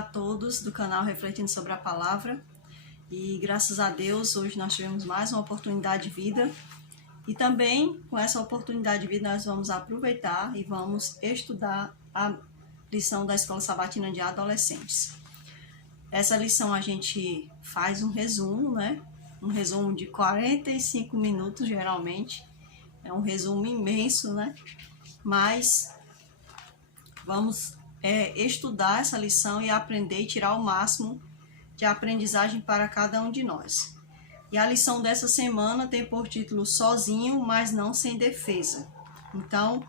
a todos do canal Refletindo sobre a Palavra. E graças a Deus, hoje nós tivemos mais uma oportunidade de vida. E também, com essa oportunidade de vida, nós vamos aproveitar e vamos estudar a lição da Escola Sabatina de Adolescentes. Essa lição a gente faz um resumo, né? Um resumo de 45 minutos, geralmente. É um resumo imenso, né? Mas vamos estudar essa lição e aprender e tirar o máximo de aprendizagem para cada um de nós. E a lição dessa semana tem por título Sozinho, mas não sem defesa. Então,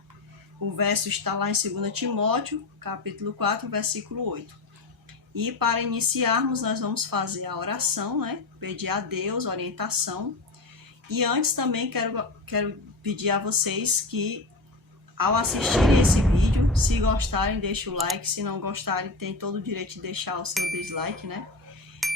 o verso está lá em 2 Timóteo, capítulo 4, versículo 8. E para iniciarmos, nós vamos fazer a oração, né? Pedir a Deus orientação. E antes também quero pedir a vocês que, ao assistirem esse vídeo, se gostarem, deixem o like. Se não gostarem, tem todo o direito de deixar o seu dislike, né?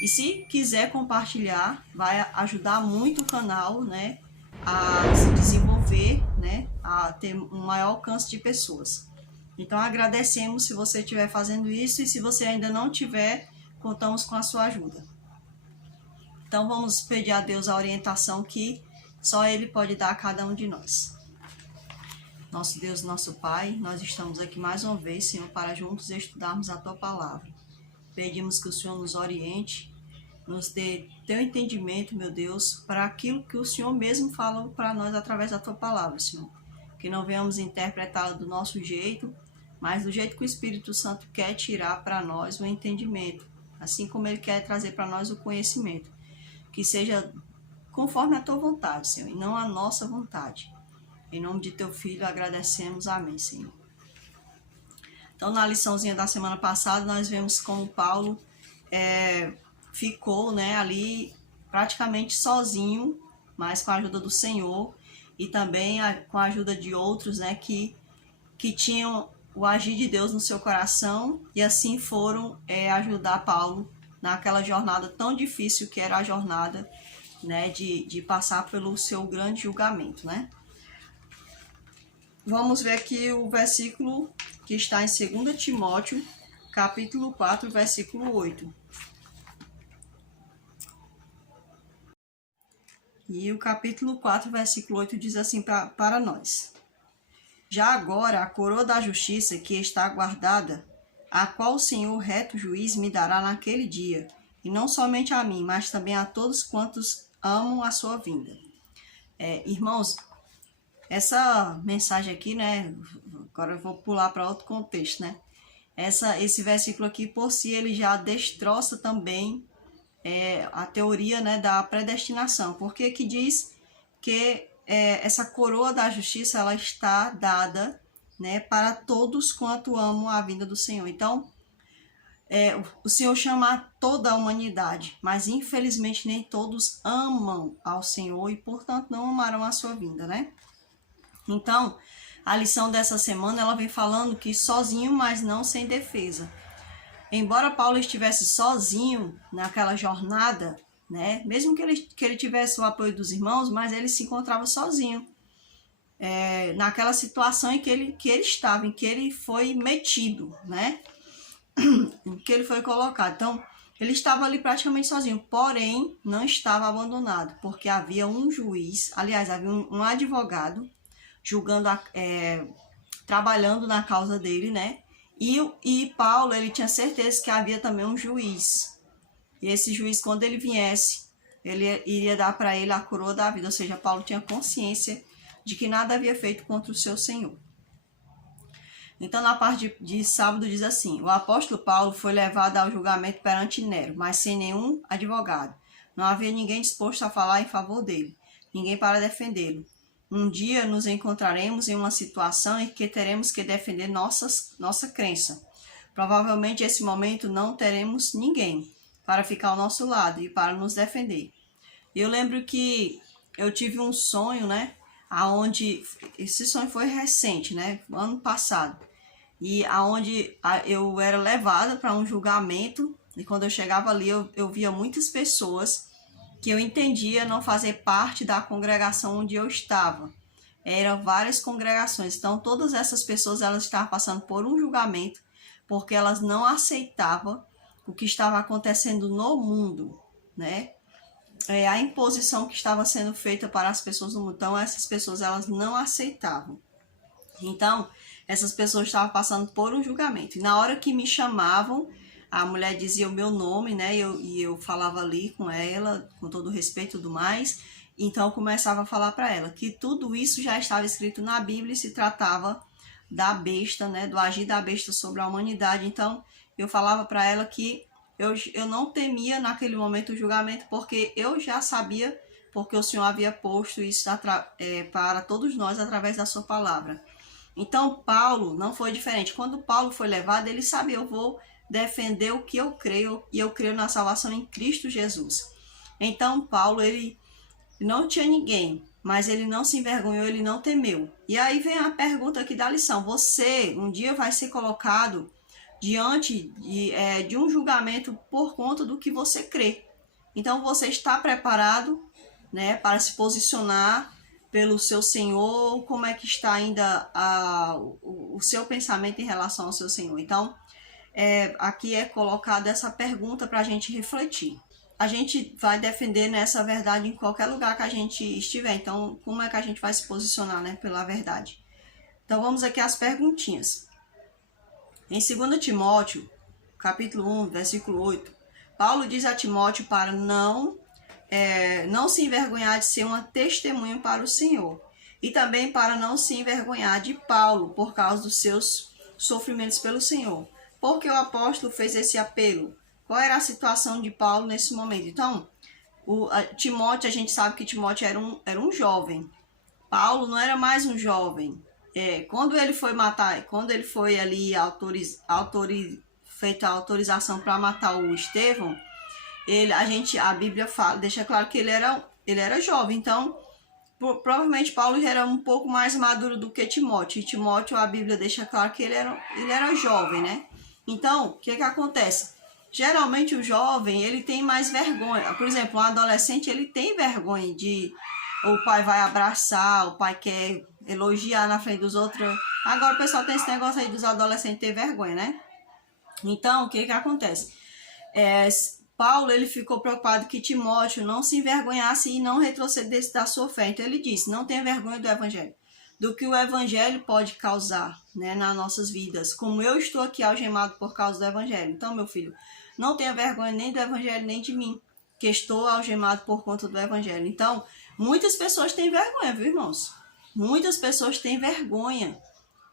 E se quiser compartilhar, vai ajudar muito o canal, né, a se desenvolver, né, a ter um maior alcance de pessoas. Então agradecemos se você estiver fazendo isso e se você ainda não tiver, contamos com a sua ajuda. Então vamos pedir a Deus a orientação que só Ele pode dar a cada um de nós. Nosso Deus, nosso Pai, nós estamos aqui mais uma vez, Senhor, para juntos estudarmos a Tua Palavra. Pedimos que o Senhor nos oriente, nos dê Teu entendimento, meu Deus, para aquilo que o Senhor mesmo falou para nós através da Tua Palavra, Senhor. Que não venhamos interpretá-la do nosso jeito, mas do jeito que o Espírito Santo quer tirar para nós o entendimento, assim como Ele quer trazer para nós o conhecimento. Que seja conforme a Tua vontade, Senhor, e não a nossa vontade. Em nome de Teu Filho, agradecemos. Amém, Senhor. Então, na liçãozinha da semana passada, nós vemos como Paulo ficou, né, ali praticamente sozinho, mas com a ajuda do Senhor e também com a ajuda de outros, né, que tinham o agir de Deus no seu coração e assim foram ajudar Paulo naquela jornada tão difícil que era a jornada, né, de passar pelo seu grande julgamento, né. Vamos ver aqui o versículo que está em 2 Timóteo, capítulo 4, versículo 8. E o capítulo 4, versículo 8 diz assim para nós. Já agora a coroa da justiça que está guardada, a qual o Senhor reto juiz me dará naquele dia, e não somente a mim, mas também a todos quantos amam a sua vinda. Irmãos, essa mensagem aqui, né, agora eu vou pular para outro contexto, né? Esse versículo aqui, por si, ele já destroça também a teoria, né, da predestinação, porque que diz que essa coroa da justiça, ela está dada, né, para todos quanto amam a vinda do Senhor. Então, o Senhor chama toda a humanidade, mas infelizmente nem todos amam ao Senhor e, portanto, não amarão a sua vinda, né? Então, a lição dessa semana, ela vem falando que sozinho, mas não sem defesa. Embora Paulo estivesse sozinho naquela jornada, né, mesmo que ele tivesse o apoio dos irmãos, mas ele se encontrava sozinho. Naquela situação em que ele estava, em que ele foi metido, né, em que ele foi colocado. Então, ele estava ali praticamente sozinho, porém, não estava abandonado, porque havia um juiz, aliás, havia um advogado, julgando, trabalhando na causa dele, né? E Paulo, ele tinha certeza que havia também um juiz. E esse juiz, quando ele viesse, ele iria dar para ele a coroa da vida. Ou seja, Paulo tinha consciência de que nada havia feito contra o seu Senhor. Então, na parte de sábado, diz assim: o apóstolo Paulo foi levado ao julgamento perante Nero, mas sem nenhum advogado. Não havia ninguém disposto a falar em favor dele, ninguém para defendê-lo. Um dia nos encontraremos em uma situação em que teremos que defender nossa crença. Provavelmente, nesse momento, não teremos ninguém para ficar ao nosso lado e para nos defender. Eu lembro que eu tive um sonho, né? Esse sonho foi recente, né? Ano passado. E aonde eu era levada para um julgamento. E quando eu chegava ali, eu via muitas pessoas que eu entendia não fazer parte da congregação onde eu estava. Eram várias congregações. Então, todas essas pessoas, elas estavam passando por um julgamento, porque elas não aceitavam o que estava acontecendo no mundo, né? A imposição que estava sendo feita para as pessoas no mundo. Então, essas pessoas, elas não aceitavam. Então, essas pessoas estavam passando por um julgamento. E na hora que me chamavam, a mulher dizia o meu nome, né? E eu falava ali com ela, com todo respeito e tudo mais. Então, eu começava a falar para ela que tudo isso já estava escrito na Bíblia e se tratava da besta, né? Do agir da besta sobre a humanidade. Então, eu falava para ela que eu não temia naquele momento o julgamento, porque eu já sabia, porque o Senhor havia posto isso para todos nós através da sua palavra. Então, Paulo não foi diferente. Quando Paulo foi levado, ele sabia, eu vou defender o que eu creio, e eu creio na salvação em Cristo Jesus. Então, Paulo, ele não tinha ninguém, mas ele não se envergonhou, ele não temeu. E aí vem a pergunta aqui da lição. Você um dia vai ser colocado diante de um julgamento por conta do que você crê. Então, você está preparado, né, para se posicionar pelo seu Senhor? Como é que está ainda o seu pensamento em relação ao seu Senhor? Então, aqui é colocada essa pergunta para a gente refletir. A gente vai defender nessa verdade em qualquer lugar que a gente estiver. Então, como é que a gente vai se posicionar, né, pela verdade? Então, vamos aqui às perguntinhas. Em 2 Timóteo, capítulo 1, versículo 8, Paulo diz a Timóteo para não se envergonhar de ser uma testemunha para o Senhor. E também para não se envergonhar de Paulo por causa dos seus sofrimentos pelo Senhor. Por que o apóstolo fez esse apelo? Qual era a situação de Paulo nesse momento? Então, Timóteo, a gente sabe que Timóteo era um jovem. Paulo não era mais um jovem. Quando ele foi matar, quando ele foi ali feita a autorização para matar o Estevão, a Bíblia fala, deixa claro que ele era jovem. Então, provavelmente Paulo já era um pouco mais maduro do que Timóteo. E Timóteo, a Bíblia deixa claro que ele era jovem, né? Então, o que acontece? Geralmente o jovem, ele tem mais vergonha. Por exemplo, um adolescente, ele tem vergonha de... O pai vai abraçar, o pai quer elogiar na frente dos outros. Agora o pessoal tem esse negócio aí dos adolescentes ter vergonha, né? Então, o que acontece? Paulo, ele ficou preocupado que Timóteo não se envergonhasse e não retrocedesse da sua fé. Então ele disse, não tenha vergonha do evangelho, do que o evangelho pode causar, né, nas nossas vidas, como eu estou aqui algemado por causa do evangelho. Então, meu filho, não tenha vergonha nem do evangelho, nem de mim, que estou algemado por conta do evangelho. Então, muitas pessoas têm vergonha, viu, irmãos? Muitas pessoas têm vergonha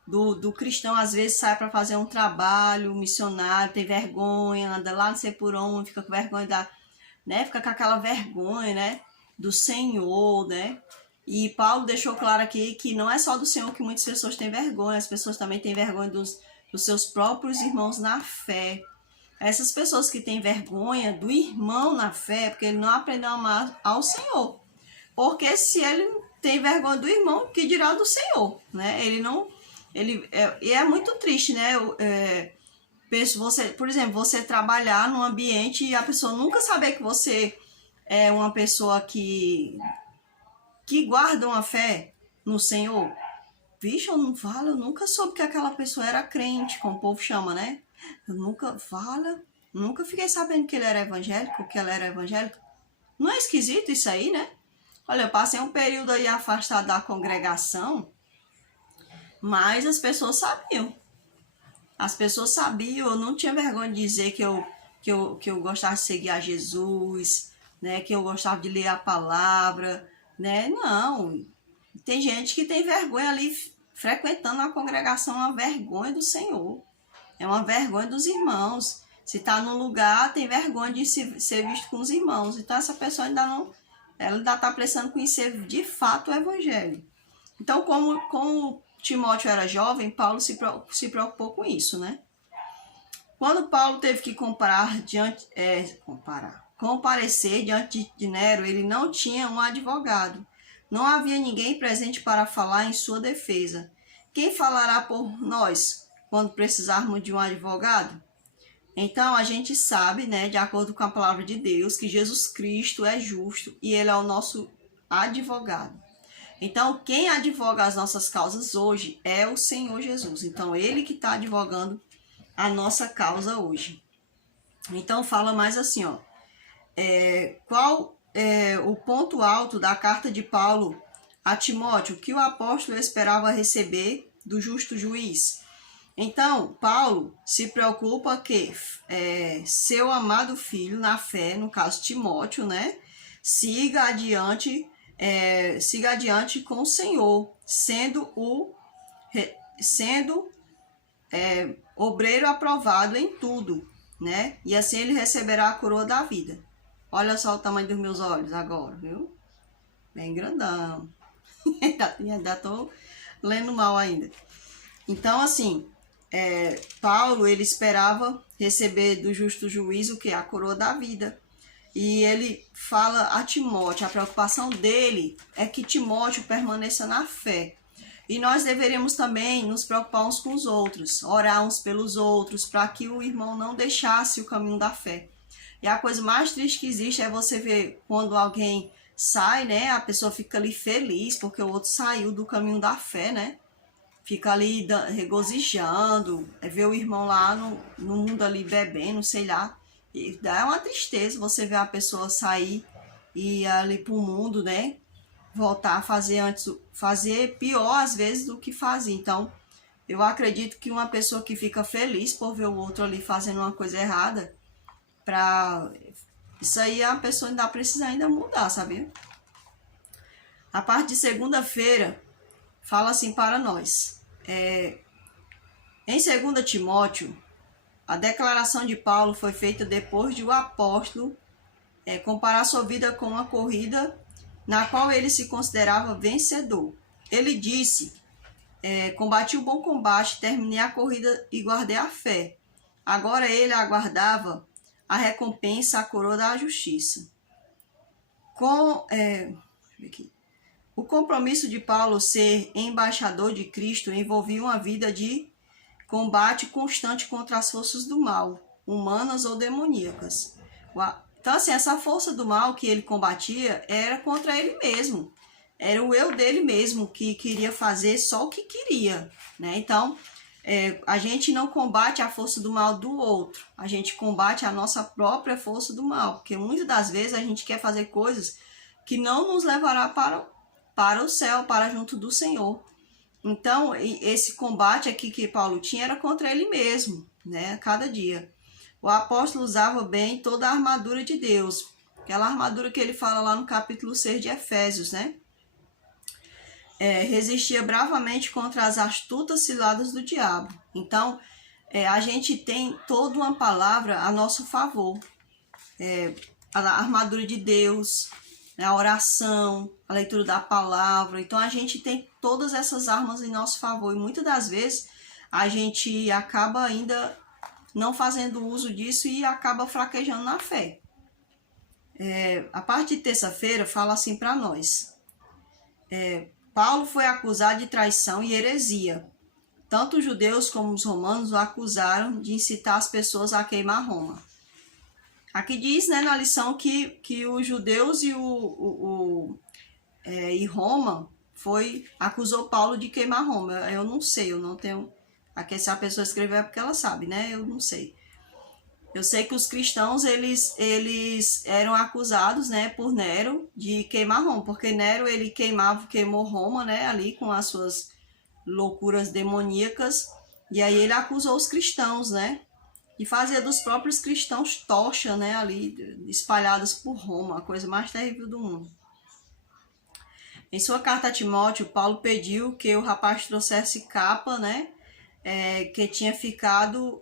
do cristão. Às vezes sai para fazer um trabalho missionário, tem vergonha, anda lá não sei por onde, fica com vergonha né? Fica com aquela vergonha, né, do Senhor, né? E Paulo deixou claro aqui que não é só do Senhor que muitas pessoas têm vergonha, as pessoas também têm vergonha dos seus próprios irmãos na fé. Essas pessoas que têm vergonha do irmão na fé, porque ele não aprendeu a amar ao Senhor. Porque se ele tem vergonha do irmão, que dirá do Senhor, né? E é muito triste, né? Por exemplo, você trabalhar num ambiente e a pessoa nunca saber que você é uma pessoa que guarda uma fé no Senhor. Vixe, eu nunca soube que aquela pessoa era crente, como o povo chama, né? Eu nunca fiquei sabendo que ele era evangélico, que ela era evangélica. Não é esquisito isso aí, né? Olha, eu passei um período aí afastado da congregação, mas as pessoas sabiam. As pessoas sabiam, eu não tinha vergonha de dizer que eu gostava de seguir a Jesus, né? Que eu gostava de ler a palavra, né? Não, tem gente que tem vergonha ali frequentando a congregação, uma vergonha do Senhor. É uma vergonha dos irmãos. Se está num lugar, tem vergonha de ser visto com os irmãos. Então essa pessoa ela ainda está precisando conhecer de fato o evangelho. Então, como Timóteo era jovem, Paulo se preocupou com isso, né? Quando Paulo teve que comparecer diante de Nero, ele não tinha um advogado. Não havia ninguém presente para falar em sua defesa. Quem falará por nós quando precisarmos de um advogado? Então, a gente sabe, né, de acordo com a palavra de Deus, que Jesus Cristo é justo e ele é o nosso advogado. Então, quem advoga as nossas causas hoje é o Senhor Jesus. Então, ele que está advogando a nossa causa hoje. Então fala mais assim, ó. Qual é o ponto alto da carta de Paulo a Timóteo que o apóstolo esperava receber do justo juiz? Então, Paulo se preocupa que seu amado filho na fé, no caso Timóteo, né, siga adiante com o Senhor, sendo obreiro aprovado em tudo, né? E assim ele receberá a coroa da vida. Olha só o tamanho dos meus olhos agora, viu? Bem grandão. Ainda tô lendo mal ainda. Então, assim, Paulo, ele esperava receber do justo juízo, que é a coroa da vida. E ele fala a Timóteo, a preocupação dele é que Timóteo permaneça na fé. E nós deveríamos também nos preocupar uns com os outros, orar uns pelos outros, para que o irmão não deixasse o caminho da fé. E a coisa mais triste que existe é você ver quando alguém sai, né? A pessoa fica ali feliz porque o outro saiu do caminho da fé, né? Fica ali regozijando, ver o irmão lá no mundo ali bebendo, sei lá. E dá uma tristeza você ver a pessoa sair e ir ali pro mundo, né? Voltar a fazer pior às vezes do que fazia. Então, eu acredito que uma pessoa que fica feliz por ver o outro ali fazendo uma coisa errada, isso aí a pessoa ainda precisa ainda mudar, sabia? A parte de segunda-feira fala assim para nós. Em 2 Timóteo, a declaração de Paulo foi feita depois de o apóstolo comparar sua vida com uma corrida na qual ele se considerava vencedor. Ele disse: combati o bom combate, terminei a corrida e guardei a fé. Agora ele aguardava a recompensa, a coroa da justiça. O compromisso de Paulo ser embaixador de Cristo envolvia uma vida de combate constante contra as forças do mal, humanas ou demoníacas. Então, assim, essa força do mal que ele combatia era contra ele mesmo. Era o eu dele mesmo que queria fazer só o que queria, né? Então, a gente não combate a força do mal do outro. A gente combate a nossa própria força do mal. Porque muitas das vezes a gente quer fazer coisas que não nos levará para o céu, para junto do Senhor. Então, esse combate aqui que Paulo tinha era contra ele mesmo, né? Cada dia. O apóstolo usava bem toda a armadura de Deus. Aquela armadura que ele fala lá no capítulo 6 de Efésios, né? Resistia bravamente contra as astutas ciladas do diabo. Então, a gente tem toda uma palavra a nosso favor. A armadura de Deus, a oração, a leitura da palavra. Então, a gente tem todas essas armas em nosso favor. E muitas das vezes, a gente acaba ainda não fazendo uso disso e acaba fraquejando na fé. A parte de terça-feira fala assim para nós. Paulo foi acusado de traição e heresia. Tanto os judeus como os romanos o acusaram de incitar as pessoas a queimar Roma. Aqui diz, né, na lição que os judeus e Roma acusou Paulo de queimar Roma. Eu não sei, eu não tenho... Aqui se a pessoa escreveu é porque ela sabe, né? Eu não sei. Eu sei que os cristãos, eles eram acusados, né, por Nero de queimar Roma, porque Nero, ele queimou Roma, né, ali com as suas loucuras demoníacas, e aí ele acusou os cristãos, né, e fazia dos próprios cristãos tocha, né, ali, espalhadas por Roma, a coisa mais terrível do mundo. Em sua carta a Timóteo, Paulo pediu que o rapaz trouxesse capa, né, que tinha ficado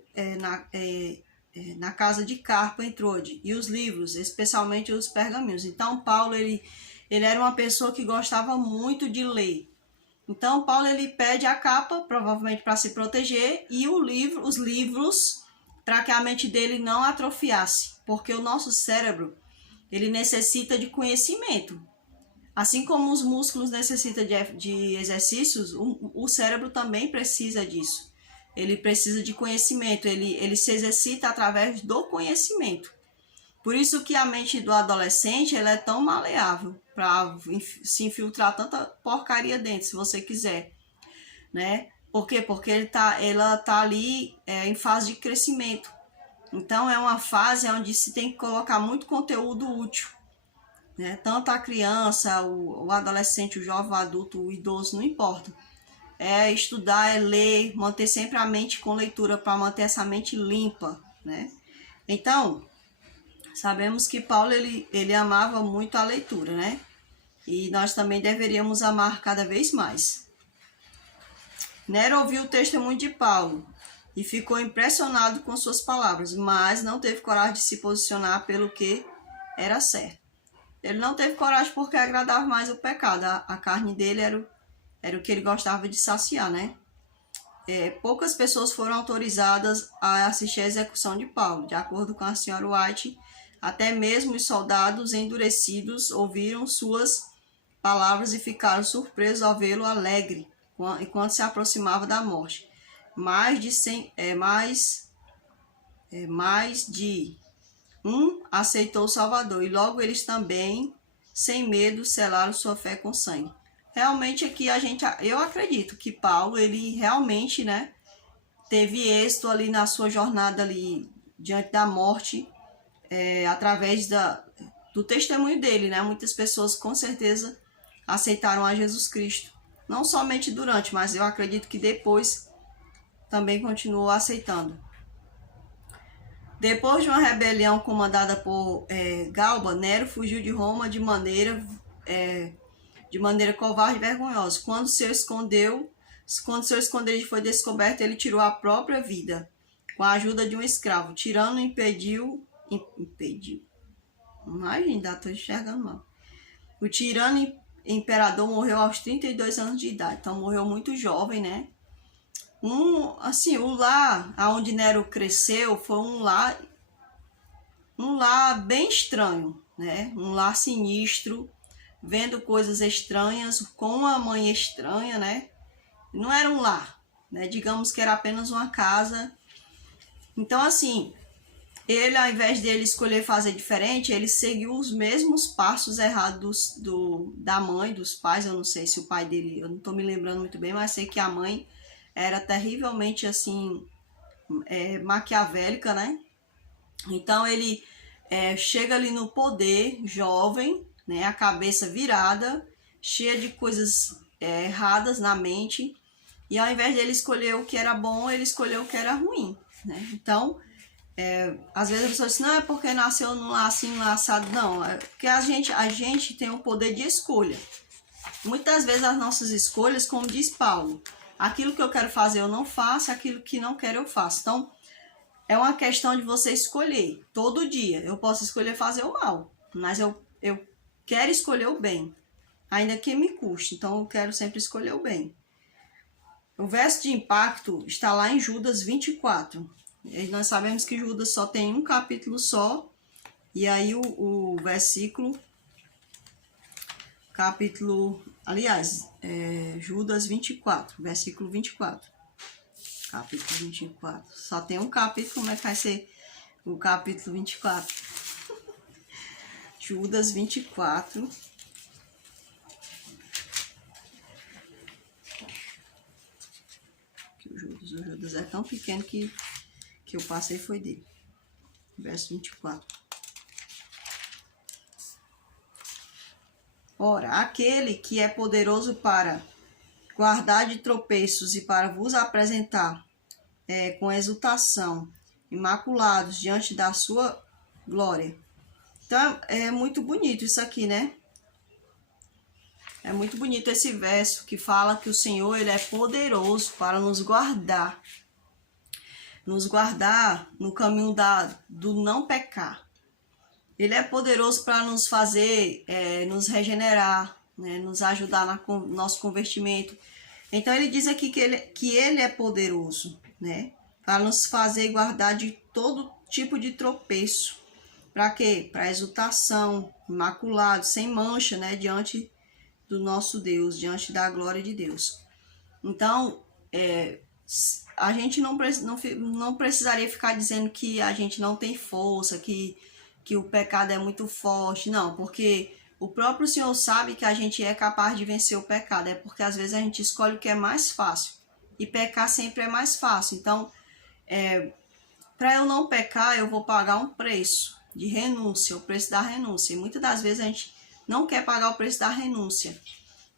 na casa de Carpo em Troade, e os livros, especialmente os pergaminhos. Então, Paulo, ele era uma pessoa que gostava muito de ler. Então, Paulo, ele pede a capa, provavelmente para se proteger, e os livros, para que a mente dele não atrofiasse, porque o nosso cérebro, ele necessita de conhecimento. Assim como os músculos necessitam de exercícios, o cérebro também precisa disso. Ele precisa de conhecimento, ele se exercita através do conhecimento. Por isso que a mente do adolescente ela é tão maleável para se infiltrar tanta porcaria dentro, se você quiser, né? Por quê? Porque ela tá ali em fase de crescimento. Então é uma fase onde se tem que colocar muito conteúdo útil, né? Tanto a criança, o adolescente, o jovem, o adulto, o idoso, não importa. É estudar, é ler, manter sempre a mente com leitura para manter essa mente limpa, né? Então, sabemos que Paulo ele amava muito a leitura, né? E nós também deveríamos amar cada vez mais. Nero ouviu o testemunho de Paulo e ficou impressionado com suas palavras, mas não teve coragem de se posicionar pelo que era certo. Ele não teve coragem porque agradava mais o pecado. A carne dele era o que ele gostava de saciar, né? Poucas pessoas foram autorizadas a assistir à execução de Paulo. De acordo com a senhora White, até mesmo os soldados endurecidos ouviram suas palavras e ficaram surpresos ao vê-lo alegre enquanto se aproximava da morte. Mais de um aceitou o Salvador, e logo eles também, sem medo, selaram sua fé com sangue. Realmente aqui eu acredito que Paulo, ele realmente, né, teve êxito ali na sua jornada ali diante da morte, através do testemunho dele, né? Muitas pessoas com certeza aceitaram a Jesus Cristo, não somente durante, mas eu acredito que depois também continuou aceitando. Depois de uma rebelião comandada por Galba, Nero fugiu de Roma de maneira covarde e vergonhosa. Quando seu esconderijo foi descoberto, ele tirou a própria vida com a ajuda de um escravo. O tirano impediu. Imagina, ainda estou enxergando mal. O tirano imperador morreu aos 32 anos de idade, então morreu muito jovem, né? O lar onde Nero cresceu foi um lar bem estranho, né? Um lar sinistro, vendo coisas estranhas, com uma mãe estranha, né? Não era um lar, né? Digamos que era apenas uma casa. Então, assim, ele, ao invés dele escolher fazer diferente, ele seguiu os mesmos passos errados da mãe, dos pais. Eu não sei se o pai dele, eu não estou me lembrando muito bem, mas sei que a mãe era terrivelmente, assim, maquiavélica, né? Então, ele chega ali no poder, jovem, né? A cabeça virada, cheia de coisas erradas na mente. E ao invés dele escolher o que era bom, ele escolheu o que era ruim, né? Então, às vezes a pessoa diz, não é porque nasceu assim, no assado. Não, é porque a gente tem o poder de escolha. Muitas vezes as nossas escolhas, como diz Paulo, aquilo que eu quero fazer eu não faço, aquilo que não quero eu faço. Então, é uma questão de você escolher. Todo dia eu posso escolher fazer o mal, mas eu quero escolher o bem, ainda que me custe. Então, eu quero sempre escolher o bem. O verso de impacto está lá em Judas 24. E nós sabemos que Judas só tem um capítulo só. E aí o versículo... Judas 24, versículo 24. Capítulo 24. Só tem um capítulo, como é que vai ser o capítulo 24? Judas 24. O Judas é tão pequeno que eu passei foi dele. Verso 24. Ora, aquele que é poderoso para guardar de tropeços e para vos apresentar com exultação, imaculados diante da sua glória. Então, é muito bonito isso aqui, né? É muito bonito esse verso que fala que o Senhor, ele é poderoso para nos guardar no caminho do não pecar. Ele é poderoso para nos fazer, nos regenerar, né? Nos ajudar no nosso convertimento. Então, ele diz aqui que ele é poderoso, né? Para nos fazer guardar de todo tipo de tropeço. Para quê? Para exultação, imaculado, sem mancha, né? Diante do nosso Deus, diante da glória de Deus. Então, a gente não precisaria ficar dizendo que a gente não tem força, que o pecado é muito forte. Não, porque o próprio Senhor sabe que a gente é capaz de vencer o pecado. É porque às vezes a gente escolhe o que é mais fácil. E pecar sempre é mais fácil. Então, para eu não pecar, eu vou pagar um preço de renúncia, o preço da renúncia. E muitas das vezes a gente não quer pagar o preço da renúncia.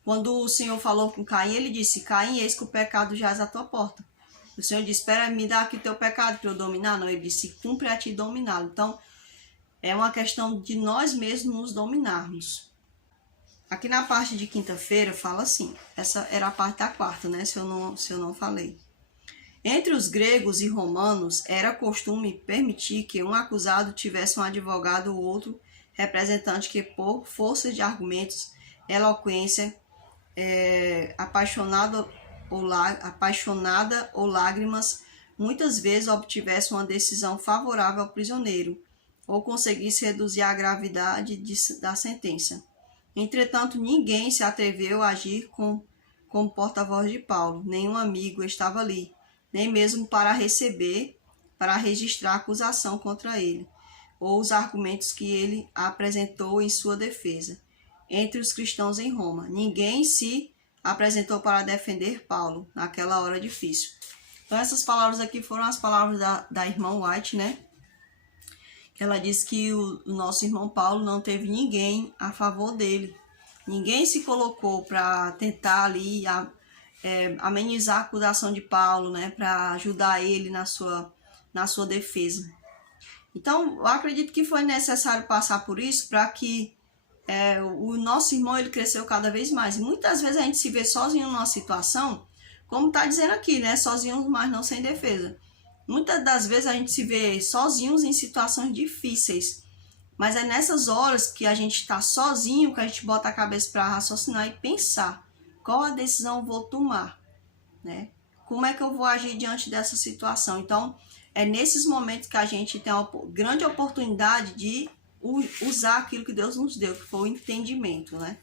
Quando o Senhor falou com Caim, ele disse: Caim, eis que o pecado jaz à tua porta. O Senhor disse: espera, me dá aqui o teu pecado para eu dominar. Não, ele disse: cumpre a ti dominá-lo. Então, é uma questão de nós mesmos nos dominarmos. Aqui na parte de quinta-feira fala assim, essa era a parte da quarta, né? Se eu não falei. Entre os gregos e romanos, era costume permitir que um acusado tivesse um advogado ou outro representante que, por força de argumentos, eloquência, apaixonada ou lágrimas, muitas vezes obtivesse uma decisão favorável ao prisioneiro, ou conseguisse reduzir a gravidade da sentença. Entretanto, ninguém se atreveu a agir como porta-voz de Paulo, nenhum amigo estava ali, nem mesmo para registrar a acusação contra ele, ou os argumentos que ele apresentou em sua defesa. Entre os cristãos em Roma, ninguém se apresentou para defender Paulo naquela hora difícil. Então, essas palavras aqui foram as palavras da irmã White, né? Ela disse que o nosso irmão Paulo não teve ninguém a favor dele. Ninguém se colocou para tentar ali amenizar a acusação de Paulo, né, para ajudar ele na sua defesa. Então, eu acredito que foi necessário passar por isso para que o nosso irmão ele cresceu cada vez mais. E muitas vezes a gente se vê sozinho numa situação, como está dizendo aqui, né, sozinhos, mas não sem defesa. Muitas das vezes a gente se vê sozinhos em situações difíceis. Mas é nessas horas que a gente está sozinho que a gente bota a cabeça para raciocinar e pensar qual a decisão eu vou tomar, né? Como é que eu vou agir diante dessa situação? Então, é nesses momentos que a gente tem uma grande oportunidade de usar aquilo que Deus nos deu, que foi o entendimento, né?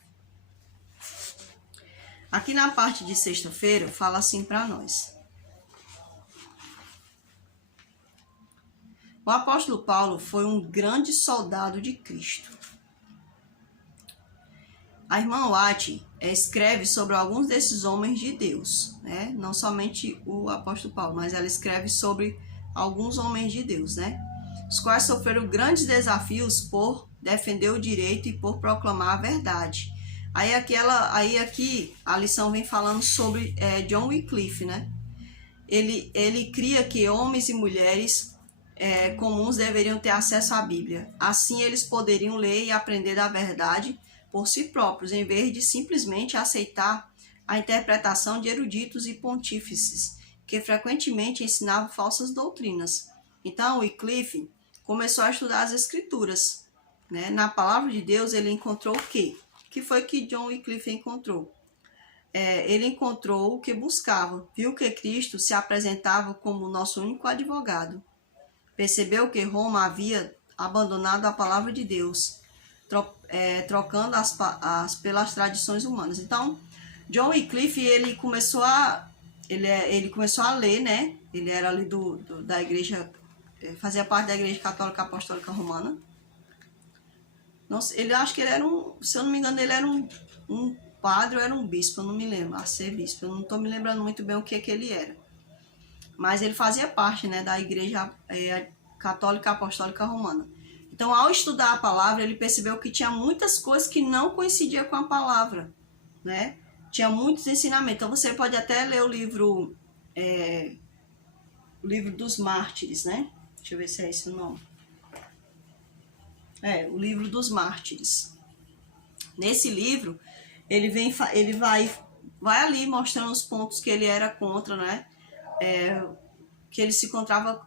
Aqui na parte de sexta-feira, fala assim para nós. O apóstolo Paulo foi um grande soldado de Cristo. A irmã White escreve sobre alguns desses homens de Deus, né? Não somente o apóstolo Paulo, mas ela escreve sobre alguns homens de Deus, né? Os quais sofreram grandes desafios por defender o direito e por proclamar a verdade. Aí aqui a lição vem falando sobre John Wycliffe, né? Ele cria que homens e mulheres comuns deveriam ter acesso à Bíblia. Assim eles poderiam ler e aprender da verdade por si próprios, em vez de simplesmente aceitar a interpretação de eruditos e pontífices, que frequentemente ensinavam falsas doutrinas. Então, Wycliffe começou a estudar as Escrituras, né? Na palavra de Deus ele encontrou o quê? O que foi que John Wycliffe encontrou? Ele encontrou o que buscava, viu que Cristo se apresentava como nosso único advogado. Percebeu que Roma havia abandonado a palavra de Deus, trocando pelas tradições humanas. Então, John Wycliffe ele começou a ler, né? Ele era ali da igreja, fazia parte da Igreja Católica Apostólica Romana. Ele acho que ele era se eu não me engano, ele era um padre ou era um bispo, eu não me lembro, arcebispo, eu não estou me lembrando muito bem o que ele era. Mas ele fazia parte, né, da Igreja Católica Apostólica Romana. Então, ao estudar a palavra, ele percebeu que tinha muitas coisas que não coincidiam com a palavra, né? Tinha muitos ensinamentos. Então, você pode até ler o livro dos Mártires, né? Deixa eu ver se é esse o nome. O livro dos Mártires. Nesse livro, ele vai ali mostrando os pontos que ele era contra, né? Que ele se encontrava...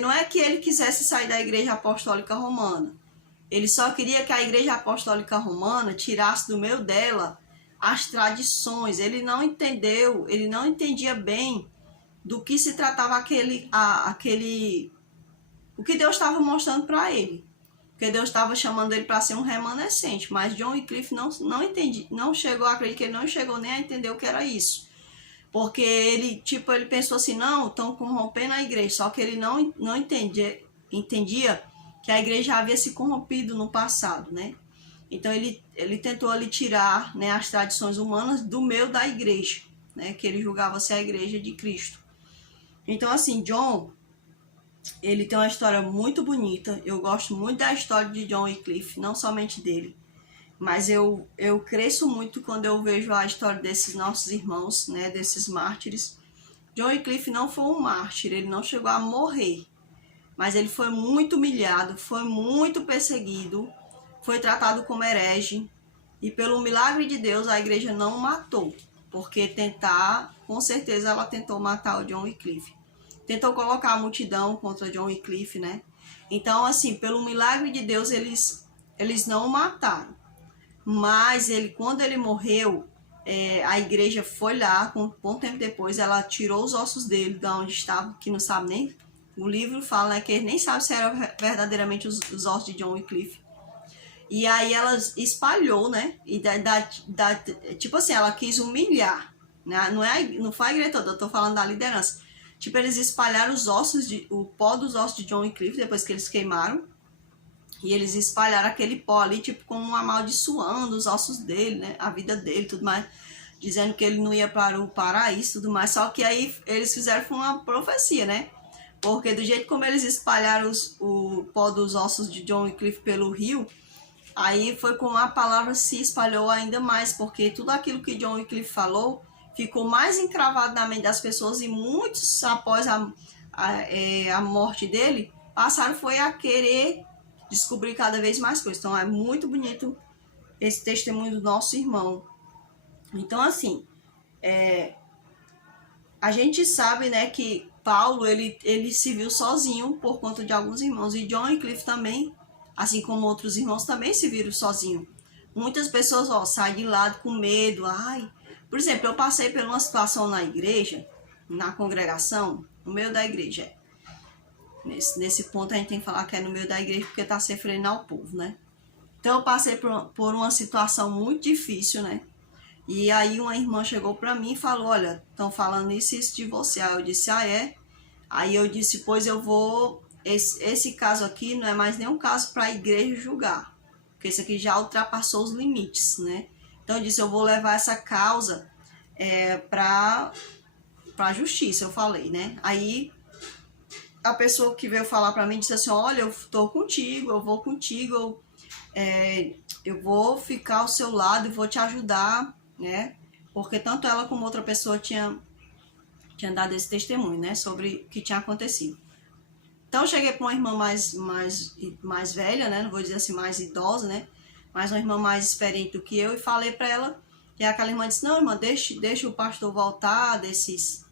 não é que ele quisesse sair da Igreja Apostólica Romana. Ele só queria que a Igreja Apostólica Romana tirasse do meio dela as tradições. Ele não entendia bem do que se tratava o que Deus estava mostrando para ele. Porque Deus estava chamando ele para ser um remanescente. Mas John Wycliffe não chegou a acreditar, que ele não chegou nem a entender o que era isso. Porque ele pensou assim, não, estão corrompendo a igreja. Só que ele não entendia que a igreja havia se corrompido no passado, né? Então ele tentou ali tirar, né, as tradições humanas do meio da igreja, né? Que ele julgava ser a igreja de Cristo. Então assim, John, Ele tem uma história muito bonita. Eu gosto muito da história de John Wycliffe, não somente dele. Mas eu cresço muito quando eu vejo a história desses nossos irmãos, né, desses mártires. John Wycliffe não foi um mártir, ele não chegou a morrer. Mas ele foi muito humilhado, foi muito perseguido, foi tratado como herege. E pelo milagre de Deus, a igreja não o matou. Porque com certeza ela tentou matar o John Wycliffe. Tentou colocar a multidão contra John Wycliffe, né? Então, assim, pelo milagre de Deus, eles não o mataram. Mas quando ele morreu, a igreja foi lá, um bom tempo depois, ela tirou os ossos dele de onde estava, que não sabe nem. O livro fala, né, que ele nem sabe se eram verdadeiramente os ossos de John Wycliffe. E aí ela espalhou, né? E tipo assim, ela quis humilhar. Né? Não foi a igreja toda, eu tô falando da liderança. Tipo, eles espalharam o pó dos ossos de John Wycliffe depois que eles queimaram. E eles espalharam aquele pó ali, tipo, como amaldiçoando os ossos dele, né? A vida dele, tudo mais. Dizendo que ele não ia para o paraíso, tudo mais. Só que aí eles fizeram uma profecia, né? Porque do jeito como eles espalharam o pó dos ossos de John Wycliffe pelo rio, aí foi como a palavra se espalhou ainda mais. Porque tudo aquilo que John Wycliffe falou ficou mais encravado na mente das pessoas. E muitos, após a morte dele, passaram foi a querer descobrir cada vez mais coisas. Então é muito bonito esse testemunho do nosso irmão. Então, assim, a gente sabe, né, que Paulo, ele se viu sozinho por conta de alguns irmãos. E John Wycliffe também, assim como outros irmãos, também se viram sozinhos. Muitas pessoas, saem de lado com medo. Ai, por exemplo, eu passei por uma situação na igreja, na congregação, no meio da igreja. Nesse ponto a gente tem que falar que é no meio da igreja porque está se referindo ao povo, né? Então eu passei por uma situação muito difícil, né? E aí uma irmã chegou para mim e falou, olha, estão falando isso e isso de você. Aí eu disse, é? Aí eu disse, pois eu vou... Esse caso aqui não é mais nenhum caso para a igreja julgar. Porque esse aqui já ultrapassou os limites, né? Então eu disse, eu vou levar essa causa para a justiça, eu falei, né? Aí a pessoa que veio falar para mim disse assim, olha, eu tô contigo, eu vou contigo, eu vou ficar ao seu lado e vou te ajudar, né? Porque tanto ela como outra pessoa tinha dado esse testemunho, né? Sobre o que tinha acontecido. Então eu cheguei para uma irmã mais velha, né? Não vou dizer assim, mais idosa, né? Mas uma irmã mais experiente do que eu e falei para ela, e aquela irmã disse, não, irmã, deixa o pastor voltar desse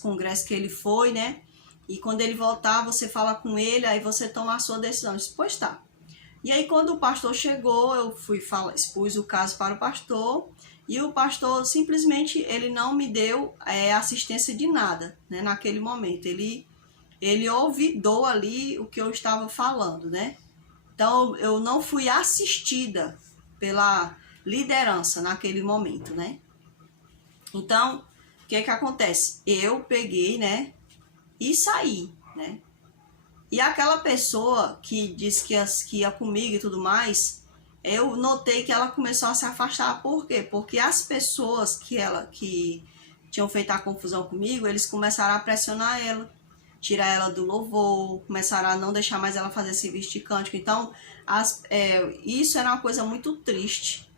congresso que ele foi, né? E quando ele voltar, você fala com ele, aí você toma a sua decisão. Eu disse, pois tá. E aí, quando o pastor chegou, eu expus o caso para o pastor, e o pastor simplesmente, ele não me deu assistência de nada, né, naquele momento. Ele ouvidou ali o que eu estava falando, né? Então, eu não fui assistida pela liderança naquele momento, né? Então, o que acontece? Eu peguei, né, e saí, né? E aquela pessoa que disse que ia comigo e tudo mais, eu notei que ela começou a se afastar. Por quê? Porque as pessoas que tinham feito a confusão comigo, eles começaram a pressionar ela, tirar ela do louvor, começaram a não deixar mais ela fazer serviço de cântico. Então, isso era uma coisa muito triste.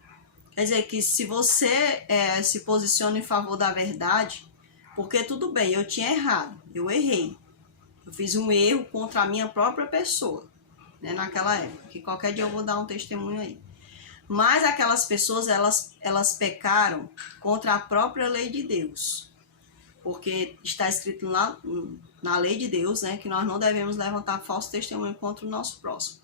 Quer dizer, que se você se posiciona em favor da verdade, porque tudo bem, eu tinha errado, eu errei. Eu fiz um erro contra a minha própria pessoa, né, naquela época, que qualquer dia eu vou dar um testemunho aí. Mas aquelas pessoas, elas pecaram contra a própria lei de Deus. Porque está escrito na lei de Deus, né, que nós não devemos levantar falso testemunho contra o nosso próximo.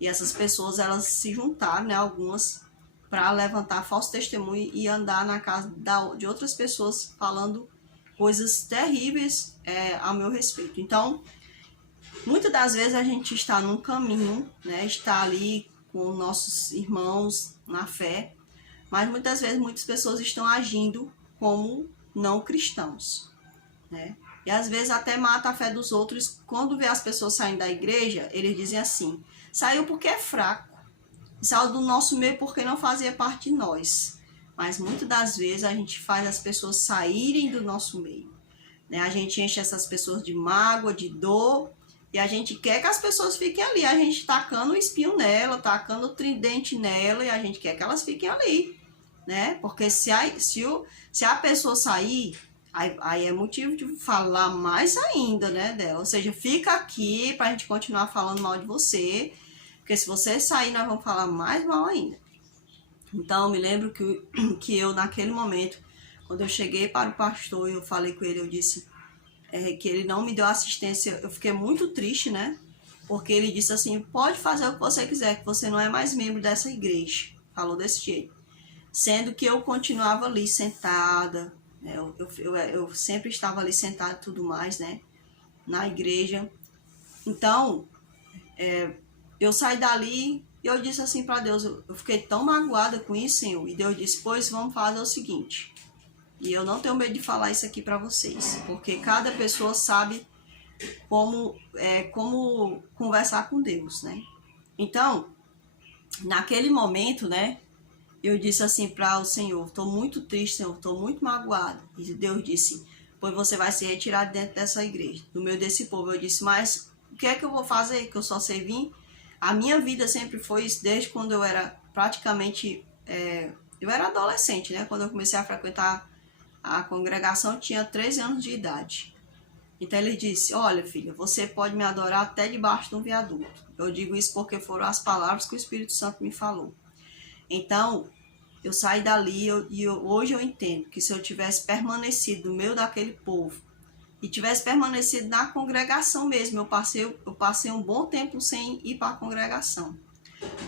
E essas pessoas, elas se juntaram, né, algumas, para levantar falso testemunho e andar na casa de outras pessoas falando coisas terríveis a meu respeito. Então, muitas das vezes a gente está num caminho, né, está ali com nossos irmãos na fé, mas muitas vezes muitas pessoas estão agindo como não cristãos, né? E às vezes até mata a fé dos outros. Quando vê as pessoas saindo da igreja, eles dizem assim, saiu porque é fraco, saiu do nosso meio porque não fazia parte de nós. Mas muitas das vezes a gente faz as pessoas saírem do nosso meio, né? A gente enche essas pessoas de mágoa, de dor, E a gente quer que as pessoas fiquem ali. A gente tacando o espinho nela, tacando o tridente nela, e a gente quer que elas fiquem ali, né? Porque se a pessoa sair, aí é motivo de falar mais ainda, né, dela. Ou seja, fica aqui pra gente continuar falando mal de você, porque se você sair, nós vamos falar mais mal ainda. Então, eu me lembro que eu, naquele momento, quando eu cheguei para o pastor e eu falei com ele, eu disse que ele não me deu assistência. Eu fiquei muito triste, né? Porque ele disse assim, pode fazer o que você quiser, que você não é mais membro dessa igreja. Falou desse jeito. Sendo que eu continuava ali sentada, né? Eu sempre estava ali sentada e tudo mais, né? Na igreja. Então, eu saí dali e eu disse assim para Deus, eu fiquei tão magoada com isso, Senhor. E Deus disse, pois vamos fazer o seguinte. E eu não tenho medo de falar isso aqui para vocês, porque cada pessoa sabe como conversar com Deus, né? Então, naquele momento, né, eu disse assim para o Senhor, estou muito triste, Senhor, estou muito magoada. E Deus disse, pois você vai se retirar dentro dessa igreja, no meio desse povo. Eu disse, mas o que é que eu vou fazer? Que eu só sei vir? A minha vida sempre foi isso, desde quando eu era praticamente, eu era adolescente, né? Quando eu comecei a frequentar a congregação, eu tinha 13 anos de idade. Então ele disse, olha filha, você pode me adorar até debaixo de um viaduto. Eu digo isso porque foram as palavras que o Espírito Santo me falou. Então, eu saí dali hoje eu entendo que se eu tivesse permanecido no meio daquele povo e tivesse permanecido na congregação mesmo, eu passei um bom tempo sem ir para a congregação,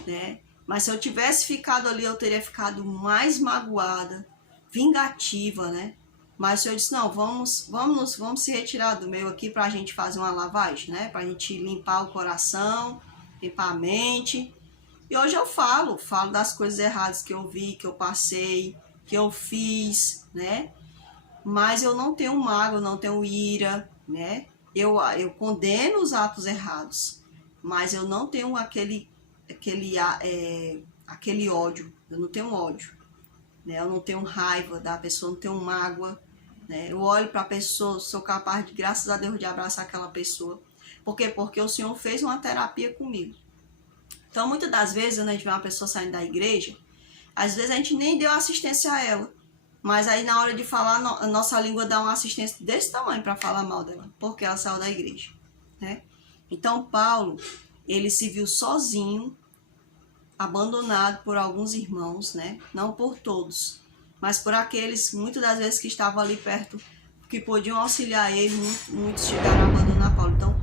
né? Mas se eu tivesse ficado ali, eu teria ficado mais magoada, vingativa, né? Mas o Senhor disse, não, vamos se retirar do meio aqui para a gente fazer uma lavagem, né? Para a gente limpar o coração, limpar a mente. E hoje eu falo das coisas erradas que eu vi, que eu passei, que eu fiz, né? Mas eu não tenho mágoa, não tenho ira, né? Eu condeno os atos errados, mas eu não tenho aquele ódio, eu não tenho ódio, né? Eu não tenho raiva da pessoa, não tenho mágoa, né? Eu olho para a pessoa, sou capaz de, graças a Deus, de abraçar aquela pessoa. Por quê? Porque o Senhor fez uma terapia comigo. Então, muitas das vezes, quando a gente vê uma pessoa saindo da igreja, às vezes a gente nem deu assistência a ela. Mas aí, na hora de falar, a nossa língua dá uma assistência desse tamanho para falar mal dela, porque ela saiu da igreja, né? Então, Paulo, ele se viu sozinho, abandonado por alguns irmãos, né? Não por todos, mas por aqueles, muitas das vezes, que estavam ali perto, que podiam auxiliar ele, muitos chegaram a abandonar Paulo. Então,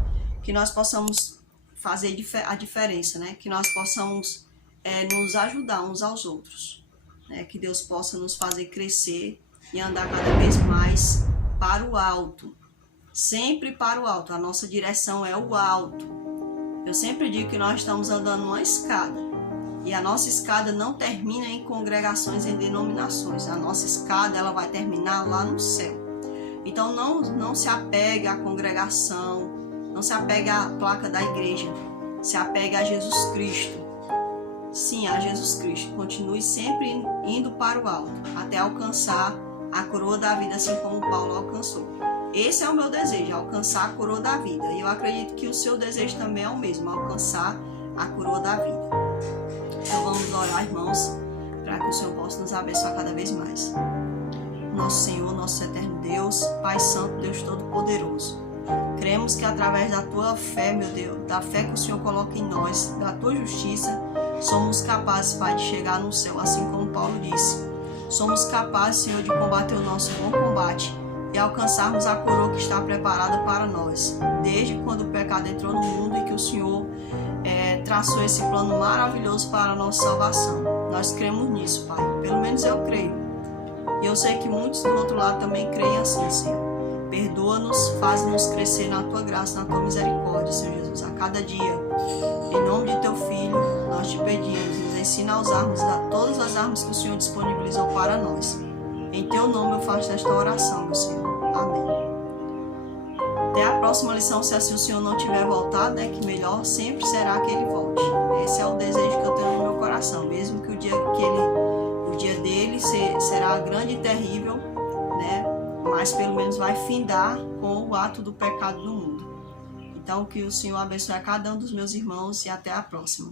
que nós possamos fazer a diferença, né? Que nós possamos nos ajudar uns aos outros, né? Que Deus possa nos fazer crescer e andar cada vez mais para o alto, sempre para o alto. A nossa direção é o alto. Eu sempre digo que nós estamos andando numa escada e a nossa escada não termina em congregações, em denominações. A nossa escada, ela vai terminar lá no céu. Então não se apegue à congregação, não se apegue à placa da igreja, se apegue a Jesus Cristo. Sim, a Jesus Cristo. Continue sempre indo para o alto, até alcançar a coroa da vida, assim como Paulo alcançou. Esse é o meu desejo, alcançar a coroa da vida. E eu acredito que o seu desejo também é o mesmo, alcançar a coroa da vida. Então vamos orar, irmãos, para que o Senhor possa nos abençoar cada vez mais. Nosso Senhor, nosso eterno Deus, Pai Santo, Deus Todo-Poderoso. Cremos que através da tua fé, meu Deus, da fé que o Senhor coloca em nós, da tua justiça, somos capazes, Pai, de chegar no céu, assim como Paulo disse. Somos capazes, Senhor, de combater o nosso bom combate e alcançarmos a coroa que está preparada para nós, desde quando o pecado entrou no mundo e que o Senhor traçou esse plano maravilhoso para a nossa salvação. Nós cremos nisso, Pai. Pelo menos eu creio. E eu sei que muitos do outro lado também creem assim, Senhor. Perdoa-nos, faz-nos crescer na tua graça, na tua misericórdia, Senhor Jesus, a cada dia. Em nome de teu Filho, nós te pedimos, nos ensina a usarmos todas as armas que o Senhor disponibilizou para nós. Em teu nome eu faço esta oração, meu Senhor. Amém. Até a próxima lição, se assim o Senhor não tiver voltado, né, que melhor sempre será que Ele volte. Esse é o desejo que eu tenho no meu coração, mesmo que o dia dele será grande e terrível, né? Mas pelo menos vai findar com o ato do pecado do mundo. Então, que o Senhor abençoe a cada um dos meus irmãos e até a próxima.